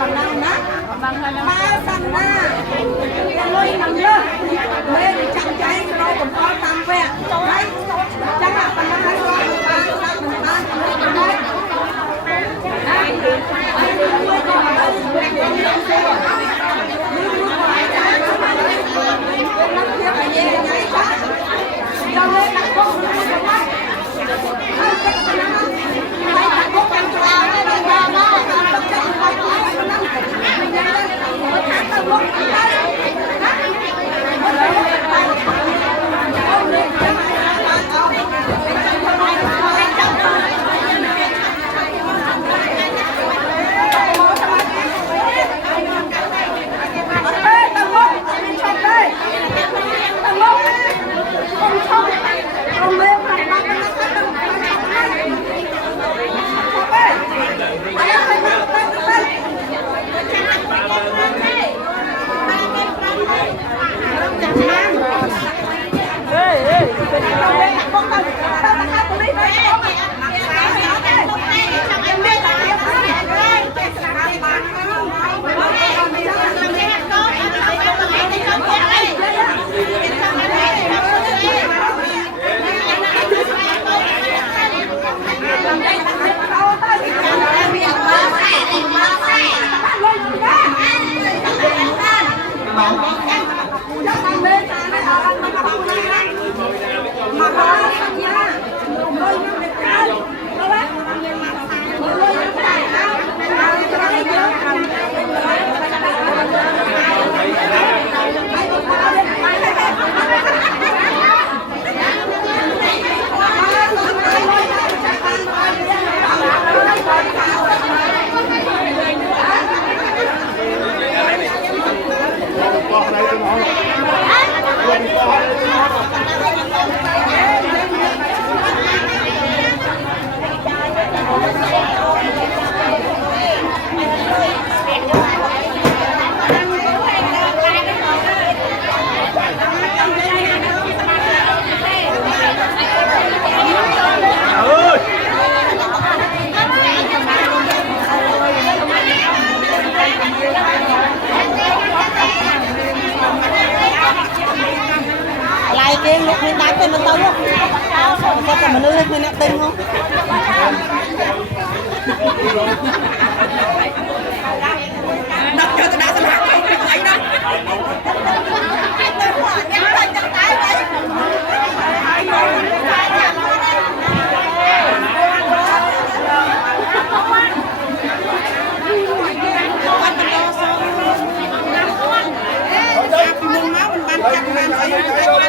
bằng năng nát ba sân na cái lôi nằm nhớ lên chạm cháy rồi còn có tam vẹn đấy chắc là bằng năng hai con ba cái lúc mình đá tên nó tao không? Sao cả mà nơi mình nặng tên không? Đặt cho tôi đá tên hạt không? Thấy đó. Tôi hỏi nhắm lên chân tay vậy. Hãy subscribe cho kênh Ghiền Mì Gõ để không bỏ lỡ những video hấp dẫn.